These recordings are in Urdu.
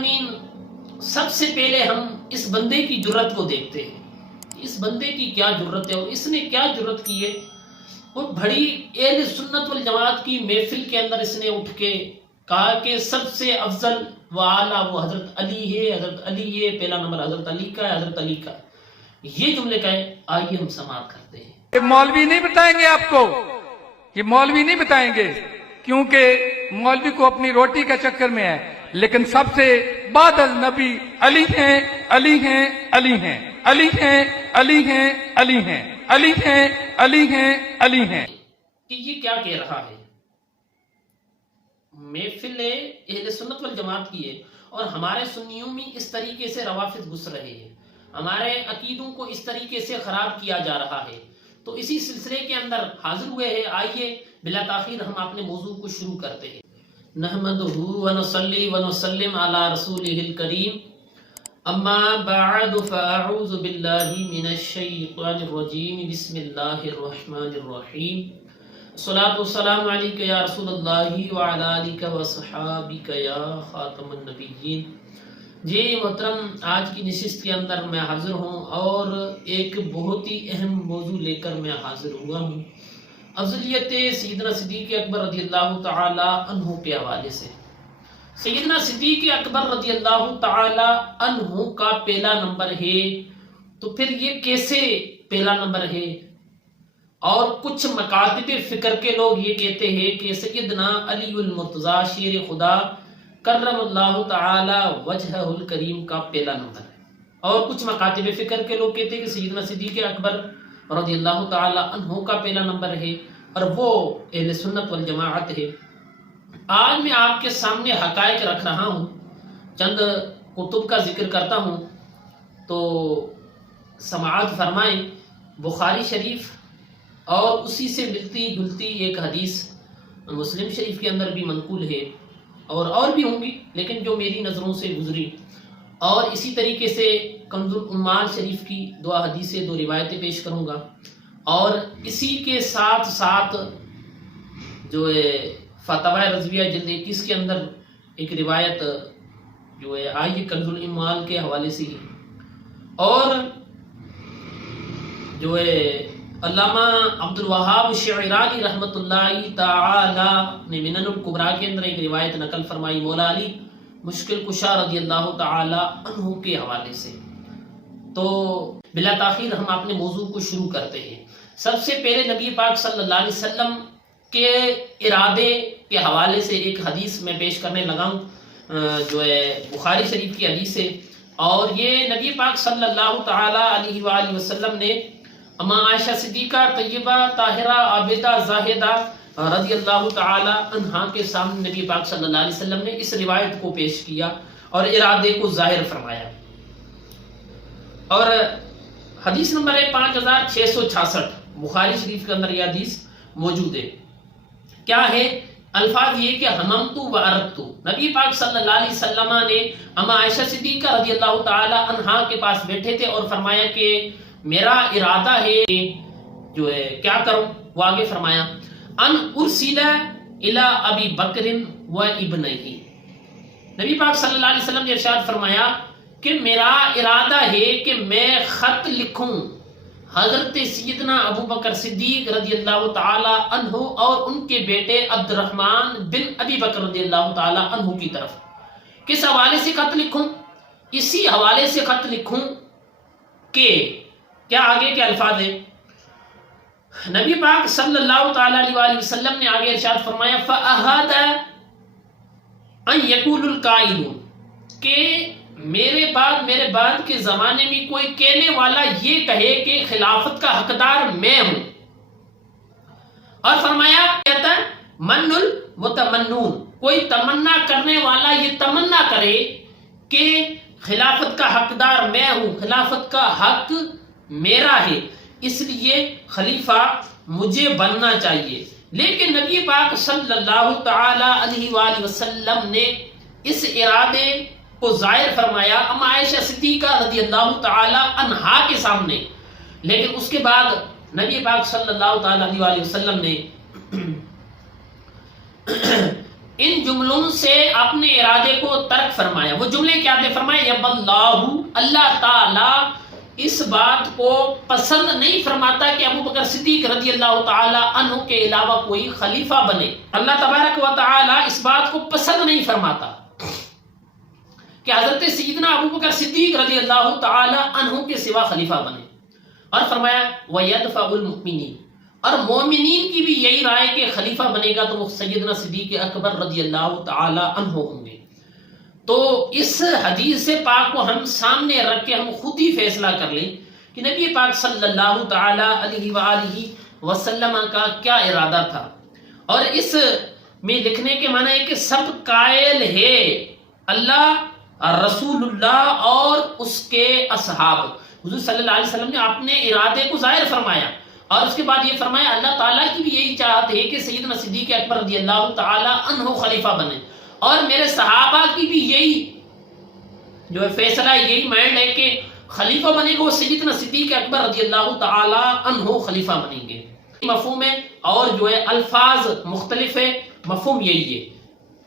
العالمین سب سے پہلے ہم اس بندے کی جرت کو دیکھتے ہیں، اس بندے کی کیا جرت ہے اور اس نے کیا جرت کی ہے۔ وہ بڑی اہل سنت والجماعت کی محفل کے اندر اس نے اٹھ کے کہا کہ سب سے افضل و اعلیٰ وہ حضرت علی ہے، حضرت علی ہے، پہلا نمبر حضرت علی کا ہے، حضرت علی کا۔ یہ جملے کا ہے، آئیے ہم سماعت کرتے ہیں۔ یہ مولوی نہیں بتائیں گے آپ کو، یہ مولوی نہیں بتائیں گے، کیونکہ مولوی کو اپنی روٹی کا چکر میں ہے، لیکن سب سے بعد نبی علی ہیں، علی ہیں، علی ہیں، علی ہیں، علی ہیں، علی ہیں، علی ہیں، علی ہیں، علی ہیں۔ کہ یہ کیا کہہ رہا ہے؟ محفل اہل سنت والجماعت کی ہے اور ہمارے سنیوں میں اس طریقے سے روافض گھس رہے ہیں، ہمارے عقیدوں کو اس طریقے سے خراب کیا جا رہا ہے۔ تو اسی سلسلے کے اندر حاضر ہوئے ہیں، آئیے بلا تاخیر ہم اپنے موضوع کو شروع کرتے ہیں۔ نحمدہ ونصلی ونسلم علی رسولہ الکریم، اما بعد فاعوذ باللہ من الشیطان الرجیم، بسم اللہ الرحمن الرحیم، الصلاۃ والسلام علیک یا رسول اللہ وعلی آلک وصحابک یا خاتم النبیین۔ جی محترم، آج کی نشست کے اندر میں حاضر ہوں اور ایک بہت ہی اہم موضوع لے کر میں حاضر ہوا ہوں، افضلیت سیدنا صدیق اکبر رضی اللہ تعالی عنہ کے حوالے سے۔ سیدنا صدیق اکبر رضی اللہ تعالی عنہ کا پہلا نمبر ہے، تو پھر یہ کیسے پہلا نمبر ہے؟ اور کچھ مکاتب فکر کے لوگ یہ کہتے ہیں کہ سیدنا علی المرتضیٰ شیر خدا کرم اللہ تعالی وجہہ الکریم کا پہلا نمبر ہے، اور کچھ مکاتب فکر کے لوگ کہتے ہیں کہ سیدنا صدیق اکبر رضی اللہ تعالی عنہ کا پہلا نمبر ہے، اور وہ اہل سنت والجماعت ہے۔ آج میں آپ کے سامنے حقائق رکھ رہا ہوں، چند کتب کا ذکر کرتا ہوں، تو سماعت فرمائیں۔ بخاری شریف اور اسی سے ملتی جلتی ایک حدیث مسلم شریف کے اندر بھی منقول ہے، اور بھی ہوں گی لیکن جو میری نظروں سے گزری، اور اسی طریقے سے کنز العمال شریف کی دو حدیثیں، دو روایتیں پیش کروں گا، اور اسی کے ساتھ ساتھ جو ہے فتاوی رضویہ جلد 21 کے اندر ایک روایت جو ہے آئی کنز العمال کے حوالے سے، اور جو ہے علامہ عبد الوہاب شعرانی رحمۃ اللہ تعالی نے منن الکبریٰ کے اندر ایک روایت نقل فرمائی مولا علی مشکل کشا رضی اللہ تعالی عنہ کے حوالے سے۔ تو بلا تاخیر ہم اپنے موضوع کو شروع کرتے ہیں۔ سب سے پہلے نبی پاک صلی اللہ علیہ وسلم کے ارادے کے حوالے سے ایک حدیث میں پیش کرنے لگا ہوں، جو ہے بخاری شریف کی حدیث ہے، اور یہ نبی پاک صلی اللہ تعالی علیہ وآلہ وسلم نے اما عائشہ صدیقہ طیبہ طاہرہ عابدہ زاہدہ رضی اللہ تعالی عنہا کے سامنے نبی پاک صلی اللہ علیہ وسلم نے اس روایت کو پیش کیا اور ارادے کو ظاہر فرمایا، اور حدیث نمبر ہے 5666، بخاری شریف کے اندر یہ حدیث موجود ہے۔ کیا ہے الفاظ؟ یہ کہ حممت و اردت، نبی پاک صلی اللہ علیہ وسلم نے اما عائشہ صدیقہ رضی اللہ تعالی عنہا کے پاس بیٹھے تھے اور فرمایا کہ میرا ارادہ ہے جو ہے کیا کروں؟ وہ آگے فرمایا ان ارسل الی ابی بکر و ابنہ، نبی پاک صلی اللہ علیہ وسلم نے ارشاد فرمایا کہ میرا ارادہ ہے کہ میں خط لکھوں حضرت سیدنا ابو بکر صدیق رضی اللہ تعالی عنہ اور ان کے بیٹے عبد الرحمن بن ابی بکر رضی اللہ تعالی عنہ کی طرف۔ کس حوالے سے خط لکھوں؟ اسی حوالے سے خط لکھوں کہ کیا آگے کے الفاظ ہیں؟ نبی پاک صلی اللہ تعالی علیہ وآلہ وسلم نے آگے ارشاد فرمایا فَأَهَادَ أَن يَقُولُ الْقَائِلُونَ، کہ میرے بعد کے زمانے میں کوئی کہنے والا یہ کہے کہ خلافت کا حقدار میں ہوں، اور فرمایا کہتا ہے من المتمنون، کوئی تمنا کرنے والا یہ تمنا کرے کہ خلافت کا حقدار میں ہوں، خلافت کا حق میرا ہے، اس لیے خلیفہ مجھے بننا چاہیے۔ لیکن نبی پاک صلی اللہ تعالی علیہ وآلہ وسلم نے اس ارادے کو ظاہر فرمایا اما عائشہ صدیقہ رضی اللہ تعالی عنہا کے سامنے، لیکن اس کے بعد نبی پاک صلی اللہ تعالی علیہ وآلہ وسلم نے ان جملوں سے اپنے ارادے کو ترک فرمایا. وہ جملے کیا تھے؟ فرمایا یب اللہ تعالی اس بات کو پسند نہیں فرماتا کہ ابو بکر صدیق رضی اللہ تعالی عنہ کے علاوہ کوئی خلیفہ بنے. اللہ تبارک و تعالی اس بات کو پسند نہیں فرماتا کہ حضرت سیدنا ابو بکر صدیق رضی اللہ تعالی عنہ کے سوا خلیفہ بنے. اور فرمایا وَيَدْفَعُ الْمُؤْمِنِينَ، اور مومنین کی بھی یہی رائے کہ خلیفہ بنے گا تو وہ سیدنا صدیق اکبر رضی اللہ تعالی عنہ ہوں گے. تو اس حدیث پاک کو ہم سامنے رکھ کے ہم خود ہی فیصلہ کر لیں کہ نبی پاک صلی اللہ تعالی علیہ وآلہ وسلم کا کیا ارادہ تھا. اور اس میں لکھنے کے معنی ہے کہ سب قائل ہے اللہ، رسول اللہ اور اس کے اصحاب. حضور صلی اللہ علیہ وسلم نے اپنے ارادے کو ظاہر فرمایا اور اس کے بعد یہ فرمایا اللہ تعالیٰ کی بھی یہی چاہت ہے کہ سیدنا صدیق اکبر رضی اللہ تعالی عنہ خلیفہ بنے، اور میرے صحابہ کی بھی یہی جو ہے فیصلہ یہی مائنڈ ہے کہ خلیفہ بنے گا وہ سیدنا صدیق اکبر رضی اللہ تعالی عنہ خلیفہ بنیں گے. مفہوم ہے اور جو ہے الفاظ مختلف ہے، مفہوم یہی ہے.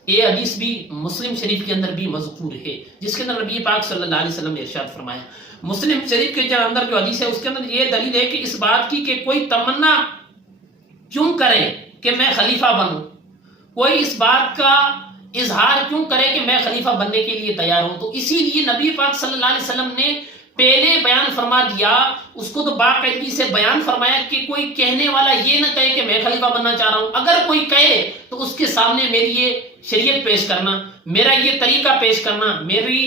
یہ حدیث بھی مسلم شریف کے اندر بھی مذکور ہے جس کے اندر نبی پاک صلی اللہ علیہ وسلم نے ارشاد فرمایا. مسلم شریف کے اندر جو حدیث ہے اس کے اندر یہ دلیل ہے کہ اس بات کی کہ کوئی تمنا کیوں کرے کہ میں خلیفہ بنوں، کوئی اس بات کا اظہار کیوں کرے کہ میں خلیفہ بننے کے لیے تیار ہوں. تو اسی لیے نبی پاک صلی اللہ علیہ وسلم نے پہلے بیان فرما دیا، اس کو تو باقاعدگی سے بیان فرمایا کہ کوئی کہنے والا یہ نہ کہے کہ میں خلیفہ بننا چاہ رہا ہوں. اگر کوئی کہے تو اس کے سامنے میری یہ شریعت پیش کرنا، میرا یہ طریقہ پیش کرنا، میری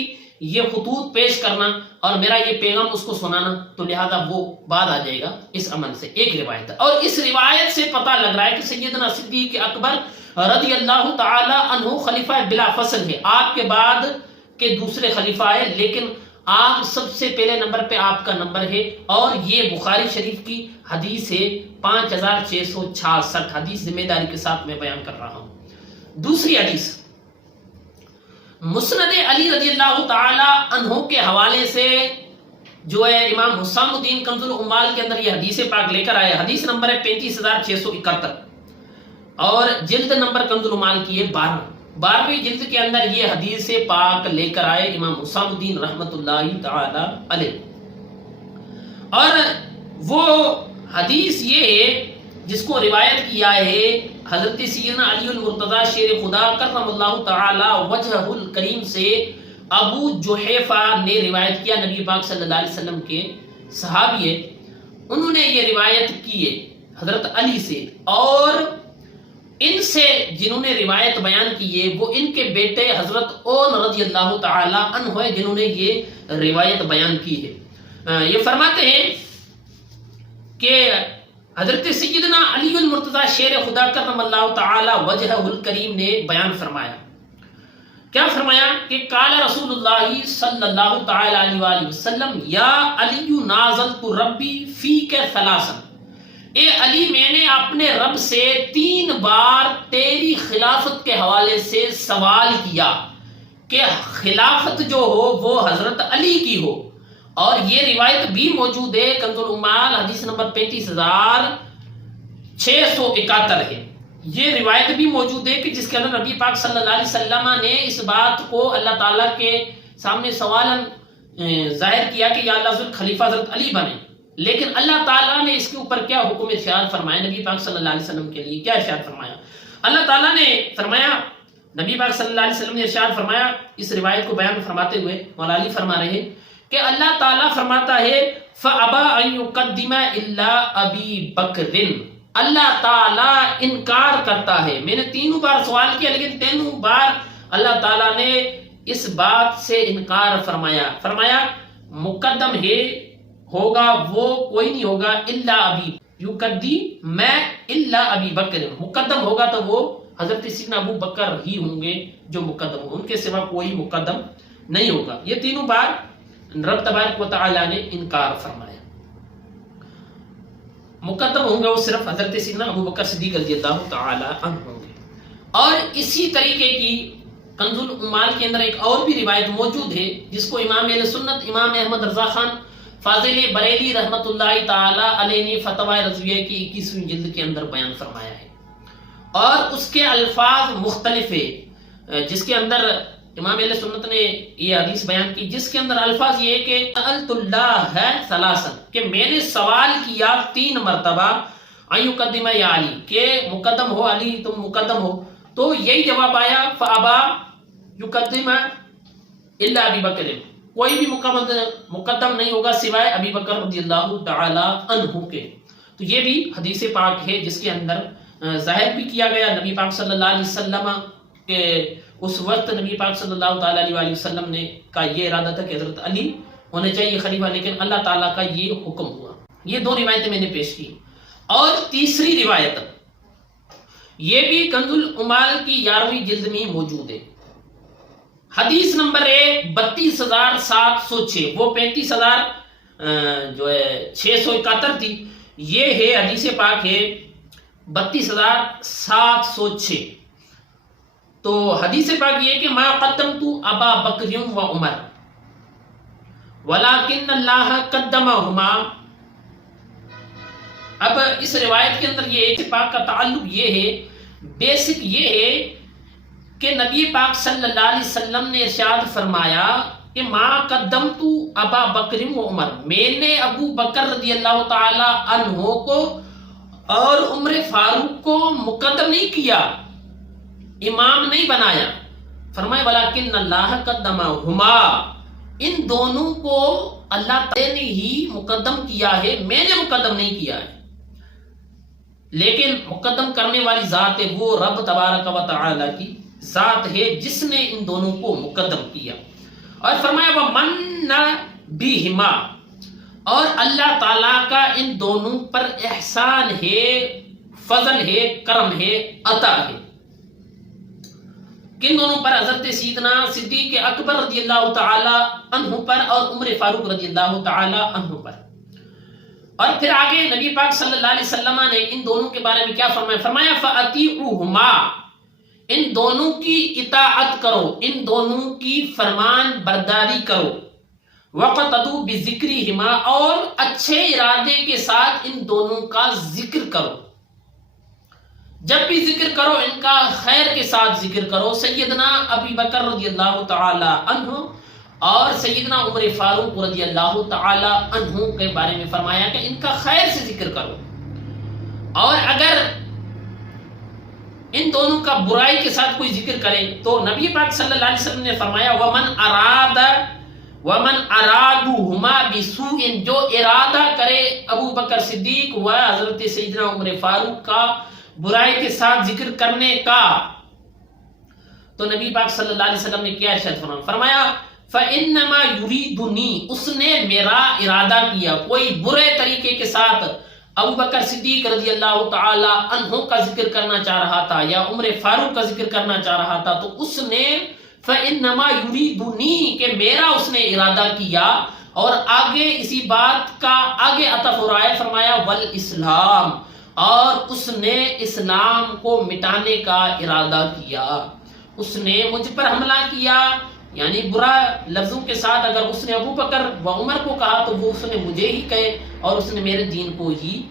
یہ خطوط پیش کرنا اور میرا یہ پیغام اس کو سنانا، تو لہذا وہ بعد آ جائے گا اس عمل سے. ایک روایت ہے اور اس روایت سے پتہ لگ رہا ہے کہ سیدنا صدیق اکبر رضی اللہ تعالی عنہ خلیفہ بلا فصل ہے. آپ کے بعد کے دوسرے خلیفہ ہے لیکن آپ سب سے پہلے نمبر پہ آپ کا نمبر ہے. اور یہ بخاری شریف کی حدیث ہے 5666 حدیث ذمہ داری کے ساتھ میں بیان کر رہا ہوں. دوسری حدیث مسند علی رضی اللہ تعالی عنہ کے حوالے سے جو ہے امام حسام الدین کنز العمال کے اندر یہ حدیث پاک لے کر آئے. حدیث نمبر ہے 35671 اور جلد نمبر کنز العمال کی ہے 12ویں جلد کے اندر یہ حدیث پاک لے کر آئے امام حسام الدین رحمت اللہ تعالی علیہ. اور وہ حدیث یہ ہے جس کو روایت کیا ہے حضرت سیدنا علی المرتضی شیر خدا کرم اللہ تعالی وجہہ الکریم سے ابو جحیفہ نے روایت کیا، نبی پاک صلی اللہ علیہ وسلم کے صحابی ہے. انہوں نے یہ روایت کی ہے حضرت علی سے، اور ان سے جنہوں نے روایت بیان کی ہے وہ ان کے بیٹے حضرت اون رضی اللہ تعالی عنہ ہے جنہوں نے یہ روایت بیان کی ہے. یہ فرماتے ہیں کہ حضرت سیدنا علی المرتضی شیر خدا کرم اللہ تعالی وجہہ الکریم نے بیان فرمایا. کیا فرمایا کہ قال رسول اللہ صلی اللہ تعالی علیہ وآلہ وسلم یا علی نازلت ربی فیک ثلاثا، اے علی میں نے اپنے رب سے 3 بار تیری خلافت کے حوالے سے سوال کیا کہ خلافت جو ہو وہ حضرت علی کی ہو. اور یہ روایت بھی موجود ہے کنز العمال حدیث نمبر 35671 ہے. یہ روایت بھی موجود ہے کہ جس کے اندر نبی پاک صلی اللہ علیہ وسلم نے اس بات کو اللہ تعالیٰ کے سامنے سوال ظاہر کیا کہ یا اللہ خلیفہ حضرت علی بنے. لیکن اللہ تعالیٰ نے اس کے اوپر کیا حکم ارشاد فرمایا نبی پاک صلی اللہ علیہ وسلم کے لیے؟ کیا ارشاد فرمایا؟ اللہ تعالیٰ نے فرمایا، نبی پاک صلی اللہ علیہ وسلم نے ارشاد فرمایا اس روایت کو بیان فرماتے ہوئے مولا علی فرما رہے ہیں کہ اللہ تعالیٰ فرماتا ہے فَأَبَا أَن يُقَدِّمَ إِلَّا أَبِي بَكْرٍ، اللہ تعالیٰ انکار کرتا ہے. میں نے 3 بار سوال کیا لیکن 3 بار اللہ تعالیٰ نے اس بات سے انکار فرمایا مقدم ہے ہوگا وہ کوئی نہیں ہوگا الا ابی یقدم میں الا ابی بکر، مقدم ہوگا تو وہ حضرت سیدنا ابو بکر ہی ہوں گے جو مقدم ہوں، ان کے سوا کوئی مقدم نہیں ہوگا. یہ 3 بار رب تبارک و تعالی نے انکار فرمایا. مقدم ہوں گے وہ صرف حضرت سیدنا ابو بکر صدیق رضی اللہ تعالی عنہ ہوں گے. اور اسی طریقے کی کنز العمال کے اندر ایک اور بھی روایت موجود ہے جس کو امام اہل سنت امام احمد رضا خان فاضل بریلی رحمت اللہ تعالی علیہ نے فتوی رضویہ کی 21ویں جلد کے اندر بیان فرمایا ہے. اور اس کے الفاظ مختلف ہے، جس کے اندر امام اہل سنت نے یہ حدیث بیان کی جس کے اندر الفاظ یہ کہ سألت اللہ ہے ثلاثا، کہ میں نے سوال کیا 3 مرتبہ ان یقدم یا علی، کہ مقدم ہو علی، تم مقدم ہو، تو یہی جواب آیا فابا یقدم الا ابی بکر، کوئی بھی مقدم نہیں ہوگا سوائے ابی بکر رضی اللہ تعالی عنہ کے۔ تو یہ بھی حدیث پاک ہے جس کے اندر ظاہر بھی کیا گیا نبی پاک صلی اللہ علیہ وسلم کہ اس وقت نبی پاک صلی اللہ تعالی علیہ وسلم نے کا یہ ارادہ تھا کہ حضرت علی ہونے چاہیے خلیفہ، لیکن اللہ تعالیٰ کا یہ حکم ہوا۔ یہ 2 روایتیں میں نے پیش کی، اور تیسری روایت یہ بھی کنز العمال کی 11ویں جلد میں موجود ہے، حدیث نمبر ہے 32,706، وہ 35,000 جو ہے 671 تھی، یہ ہے حدیث پاک ہے 32,706۔ تو حدیث پاک یہ کہ ما قدمت ابا بکر و عمر ولکن اللہ قدمہما۔ اب اس روایت کے اندر یہ حدیث پاک کا تعلق یہ ہے، بیسک یہ ہے کہ نبی پاک صلی اللہ علیہ وسلم نے ارشاد فرمایا کہ ما قدمت ابا بکر و عمر، میں نے ابو بکر رضی اللہ تعالی عنہ کو اور عمر فاروق کو مقدم نہیں کیا، امام نہیں بنایا، فرمایا ولیکن اللہ قدمہما، ان دونوں کو اللہ تعالی نے ہی مقدم کیا ہے، میں نے مقدم نہیں کیا ہے، لیکن مقدم کرنے والی ذات ہے وہ رب تبارک و تعالی کی ذات ہے جس نے ان دونوں کو مقدم کیا۔ اور فرمایا وَمَنَّ بِهِمَا، اور اللہ تعالیٰ کا ان دونوں پر احسان ہے، فضل ہے، کرم ہے، عطا ہے۔ کن دونوں پر؟ حضرت سیدنا صدیق اکبر رضی اللہ تعالی عنہ پر اور عمر فاروق رضی اللہ تعالی عنہ پر۔ اور پھر آگے نبی پاک صلی اللہ علیہ وسلم نے ان دونوں کے بارے میں کیا فرمایا؟ فرمایا فَأَطِيعُوهُمَا، ان دونوں کی اطاعت کرو، ان دونوں کی فرمان برداری کرو، وَقَتَدُوا بِذِكْرِهِمَا، اور اچھے ارادے کے ساتھ ان دونوں کا ذکر کرو، جب بھی ذکر کرو ان کا خیر کے ساتھ ذکر کرو۔ سیدنا ابی بکر رضی اللہ تعالی عنہ اور سیدنا عمر فاروق رضی اللہ تعالی عنہ کے بارے میں فرمایا کہ ان کا خیر سے ذکر کرو، اور اگر ان دونوں کا برائی کے ساتھ کوئی ذکر کرے تو نبی پاک صلی اللہ علیہ وسلم نے فرمایا وَمَنْ أَرَادُوهُمَا بِسُوءٍ، جو ارادہ کرے ابو بکر صدیق و حضرت سیدنا عمر فاروق کا برائی کے ساتھ ذکر کرنے کا، تو نبی پاک صلی اللہ علیہ وسلم نے کیا ارشاد فرمایا فَإِنَّمَا يُرِيدُنِي، اس نے میرا ارادہ کیا، کوئی برے طریقے کے ساتھ ابو بکر صدیق رضی اللہ تعالی عنہ کا ذکر کرنا چاہ رہا تھا یا عمر فاروق کا ذکر کرنا چاہ رہا تھا، تو اس نے فَإِنَّمَا يُرِيدُنِي، کہ میرا اس نے ارادہ کیا، اور آگے اسی بات کا آگے عطف ہو رہا ہے، فرمایا وَالْإِسْلَامِ، اور اس نے اسلام کو مٹانے کا ارادہ کیا، اس نے مجھ پر حملہ کیا، یعنی برا لفظوں کے ساتھ اگر اس نے ابو بکر و عمر کو کہا تو وہ اس نے مجھے ہی کہے اور اس نے میرے دین کو ہی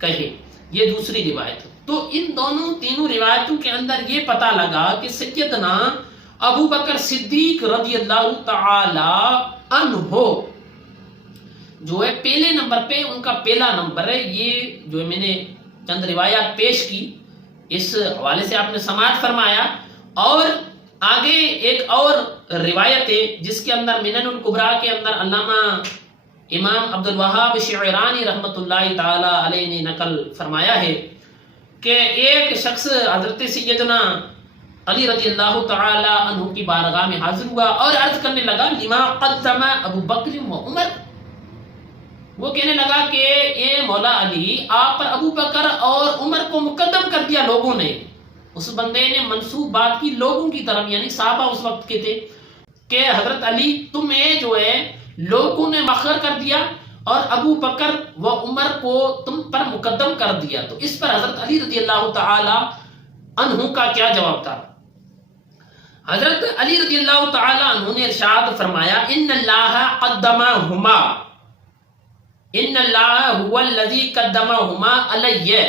کہے۔ یہ دوسری روایت۔ تو ان دونوں تینوں روایتوں کے اندر یہ پتہ لگا کہ سیدنا ابو بکر صدیق رضی اللہ تعالی عنہ جو ہے پہلے نمبر پہ، ان کا پہلا نمبر ہے۔ یہ جو میں نے چند روایات پیش کی اس حوالے سے آپ نے سماعت فرمایا، اور آگے ایک اور روایت ہے جس کے اندر منن الکبریٰ کے اندر علامہ امام عبد الوہاب شعرانی رحمۃ اللہ تعالی علیہ نے نقل فرمایا ہے کہ ایک شخص حضرت سیدنا علی رضی اللہ تعالی عنہ کی بارگاہ میں حاضر ہوا اور عرض کرنے لگا لما قدم ابو بکر و عمر، وہ کہنے لگا کہ اے مولا علی، آپ پر ابو بکر اور عمر کو مقدم کر دیا لوگوں نے۔ اس بندے نے منسوب بات کی لوگوں کی طرف، یعنی صحابہ اس وقت کے تھے، کہ حضرت علی تمہیں جو ہے لوگوں نے مؤخر کر دیا اور ابو بکر و عمر کو تم پر مقدم کر دیا۔ تو اس پر حضرت علی رضی اللہ تعالی عنہ کا کیا جواب تھا؟ حضرت علی رضی اللہ تعالی عنہ نے ارشاد فرمایا ان اللہ قدمہما، ان اللہ هو الذی قدمہما علیہ،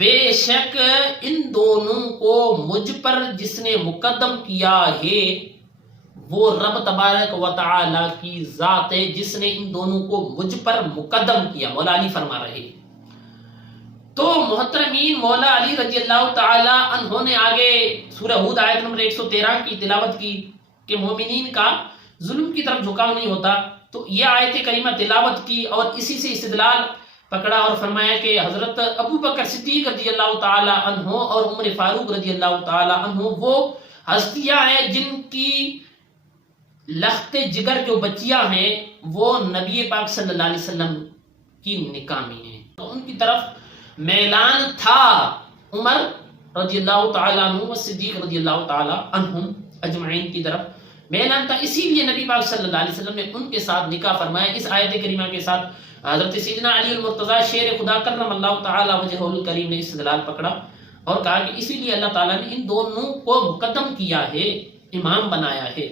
بے شک ان دونوں کو مجھ پر جس نے مقدم کیا ہے وہ رب تبارک و تعالی کی ذات ہے جس نے ان دونوں کو مجھ پر مقدم کیا. مولا علی فرما رہے ہیں. تو محترمین مولا علی رضی اللہ تعالی عنہ نے آگے سورہ ہود آیت نمبر 113 کی تلاوت کی کہ مومنین کا ظلم کی طرف جھکاؤ نہیں ہوتا. تو یہ آیت کریمہ تلاوت کی اور اسی سے استدلال پکڑا اور فرمایا کہ حضرت ابو بکر صدیق رضی اللہ تعالی عنہ اور عمر فاروق رضی اللہ تعالی عنہ وہ ہستیاں ہیں جن کی لخت جگر جو بچیاں ہیں وہ نبی پاک صلی اللہ علیہ وسلم کی نکاح میں ہیں. تو ان کی طرف میلان تھا عمر رضی اللہ تعالیٰ عنہ و صدیق رضی اللہ تعالیٰ عنہم اجمعین کی طرف میلان تھا. اسی لیے نبی پاک صلی اللہ علیہ وسلم نے ان کے ساتھ نکاح فرمایا. اس آیت کریمہ کے ساتھ حضرت سیدنا علی المرتضیٰ شیر خدا کرم اللہ تعالیٰ وجہہ الکریم نے استدلال پکڑا اور کہا کہ اسی لیے اللہ تعالیٰ نے ان دونوں کو مقدم کیا ہے, امام بنایا ہے.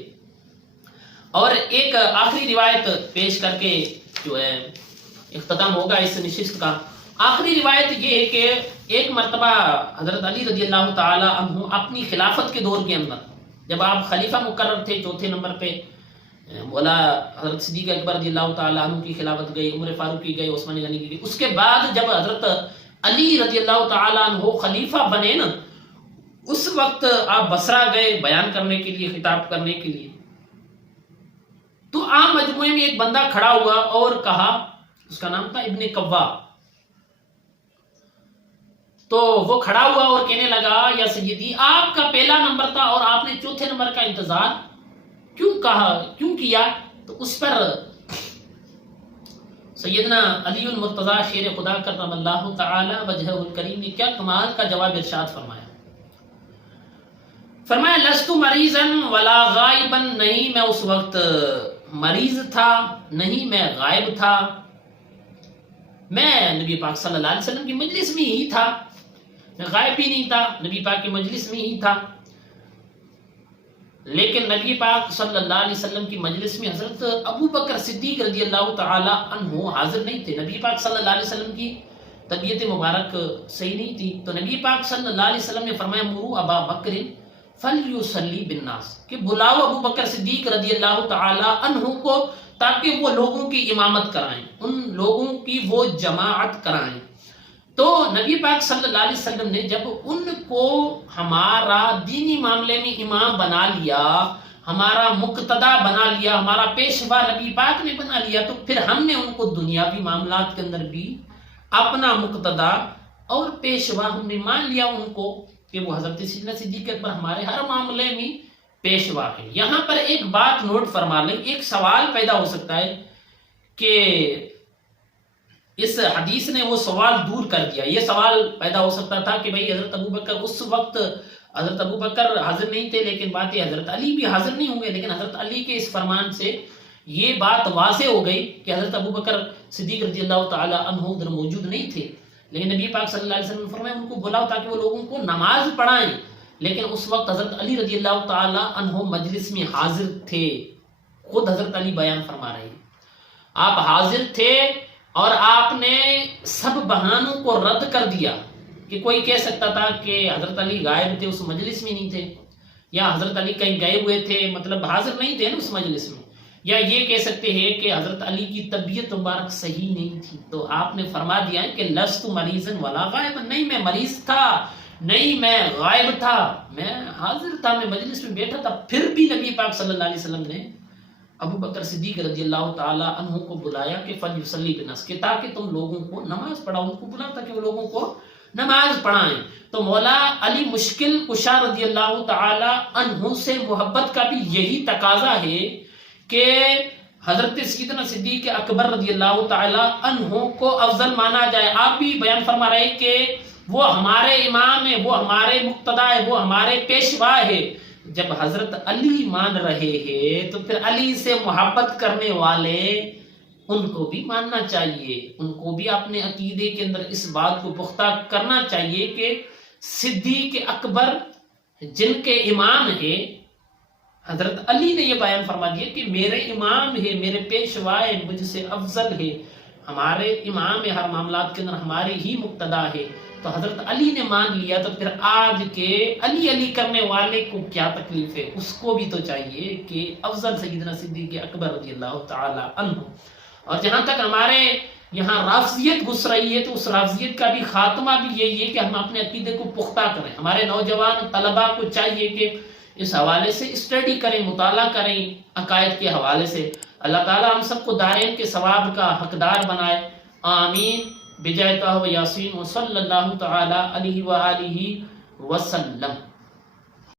اور ایک آخری روایت پیش کر کے جو ہے اختتام ہوگا اس نشست کا. آخری روایت یہ ہے کہ ایک مرتبہ حضرت علی رضی اللہ تعالی عنہ اپنی خلافت کے دور کے اندر جب آپ خلیفہ مقرر تھے چوتھے نمبر پہ مولا حضرت صدیق اکبر رضی اللہ تعالی عنہ کی خلافت گئی, عمر فاروق کی گئی, عثمان غنی کی گئی. اس کے بعد جب حضرت علی رضی اللہ تعالی عنہ خلیفہ بنے نا اس وقت آپ بصرہ گئے بیان کرنے کے لیے, خطاب کرنے کے لیے. تو عام مجموعے میں ایک بندہ کھڑا ہوا اور کہا, اس کا نام تھا ابن قوا. تو وہ کھڑا ہوا اور کہنے لگا یا سیدی آپ کا پہلا نمبر تھا اور آپ نے چوتھے نمبر کا انتظار کیوں کیا؟ تو اس پر سیدنا علی المرتضیٰ شیر خدا کرم اللہ تعالی وجہہ الکریم نے کیا کمال کا جواب ارشاد فرمایا. فرمایا لست مریضا ولا غائبا, نہیں میں اس وقت مریض تھا نہیں میں غائب تھا, میں نبی پاک صلی اللہ علیہ وسلم کی مجلس میں ہی تھا, میں غائب بھی نہیں تھا, نبی پاک کی مجلس میں ہی تھا. لیکن نبی پاک صلی اللہ علیہ وسلم کی مجلس میں حضرت ابو بکر صدیق رضی اللہ تعالی عنہ حاضر نہیں تھے. نبی پاک صلی اللہ علیہ وسلم کی طبیعت مبارک صحیح نہیں تھی. تو نبی پاک صلی اللہ علیہ وسلم نے فرمایا مرو ابا بکر فلیصلی بالناس, کہ بلاؤ ابو بکر صدیق رضی اللہ تعالی عنہ کو تاکہ وہ لوگوں کی امامت کرائیں, ان لوگوں کی وہ جماعت کرائیں. تو نبی پاک صلی اللہ علیہ وسلم نے جب ان کو ہمارا دینی معاملے میں امام بنا لیا, ہمارا مقتدا بنا لیا, ہمارا پیشوا نبی پاک نے بنا لیا, تو پھر ہم نے ان کو دنیاوی معاملات کے اندر بھی اپنا مقتدا اور پیشوا ہم نے مان لیا ان کو کہ وہ حضرت سیدنا صدیق اکبر ہمارے ہر معاملے میں پیشوا ہے. یہاں پر ایک بات نوٹ فرما لیں, ایک سوال پیدا ہو سکتا ہے کہ اس حدیث نے وہ سوال دور کر دیا. یہ سوال پیدا ہو سکتا تھا کہ بھئی حضرت ابو بکر اس وقت حضرت ابو بکر حاضر نہیں تھے, لیکن بات یہ حضرت علی بھی حاضر نہیں ہوں گے. لیکن حضرت علی کے اس فرمان سے یہ بات واضح ہو گئی کہ حضرت ابو بکر صدیق رضی اللہ تعالی عنہ ادھر موجود نہیں تھے. لیکن نبی پاک صلی اللہ علیہ وسلم نے فرمایا ان کو بلاؤ تاکہ وہ لوگوں کو نماز پڑھائیں. لیکن اس وقت حضرت علی رضی اللہ تعالی عنہ مجلس میں حاضر تھے. خود حضرت علی بیان فرما رہے ہیں آپ حاضر تھے اور آپ نے سب بہانوں کو رد کر دیا. کہ کوئی کہہ سکتا تھا کہ حضرت علی غائب تھے, اس مجلس میں نہیں تھے, یا حضرت علی کہیں گئے ہوئے تھے مطلب حاضر نہیں تھے نا اس مجلس میں, یا یہ کہہ سکتے ہیں کہ حضرت علی کی طبیعت مبارک صحیح نہیں تھی. تو آپ نے فرما دیا کہ لست مریضا ولا غائبا, نہیں میں مریض تھا نہیں میں غائب تھا, میں حاضر تھا, میں مجلس میں بیٹھا تھا. پھر بھی نبی پاک صلی اللہ علیہ وسلم نے ابو بکر صدیق رضی اللہ تعالی عنہ کو بلایا کہ فلیصلی بالناس, کہ تاکہ تم لوگوں کو نماز پڑھاؤ. ان کو بلاؤ تاکہ وہ لوگوں کو نماز پڑھائیں. تو مولا علی مشکل کشا رضی اللہ تعالی عنہ سے محبت کا بھی یہی تقاضا ہے کہ حضرت سیدنا صدیق اکبر رضی اللہ تعالی عنہ کو افضل مانا جائے. آپ بھی بیان فرما رہے کہ وہ ہمارے امام ہے, وہ ہمارے مقتدا ہے, وہ ہمارے پیشوا ہے. جب حضرت علی مان رہے ہیں تو پھر علی سے محبت کرنے والے ان کو بھی ماننا چاہیے, ان کو بھی اپنے عقیدے کے اندر اس بات کو پختہ کرنا چاہیے کہ صدیق اکبر جن کے امام ہے حضرت علی نے یہ بیان فرما دیا کہ میرے امام ہے, میرے پیشوا ہے, مجھ سے افضل ہے. ہمارے امام ہر معاملات کے اندر ہماری ہی مقتدا ہے، تو حضرت علی نے مان لیا، تو پھر آج کے علی علی کرنے والے کو کیا تکلیف ہے؟ اس کو بھی تو چاہیے کہ افضل سیدنا صدیق اکبر رضی اللہ تعالی عنہ۔ اور جہاں تک ہمارے یہاں رافضیت گھس رہی ہے، تو اس رافضیت کا بھی خاتمہ بھی یہی ہے کہ ہم اپنے عقیدے کو پختہ کریں۔ ہمارے نوجوان طلباء کو چاہیے کہ اس حوالے سے اسٹڈی کریں، مطالعہ کریں عقائد کے حوالے سے۔ اللہ تعالیٰ ہم سب کو دارین کے ثواب کا حقدار بنائے، آمین بجائے طہ و یاسین و صلی اللہ تعالی علیہ وآلہ وسلم۔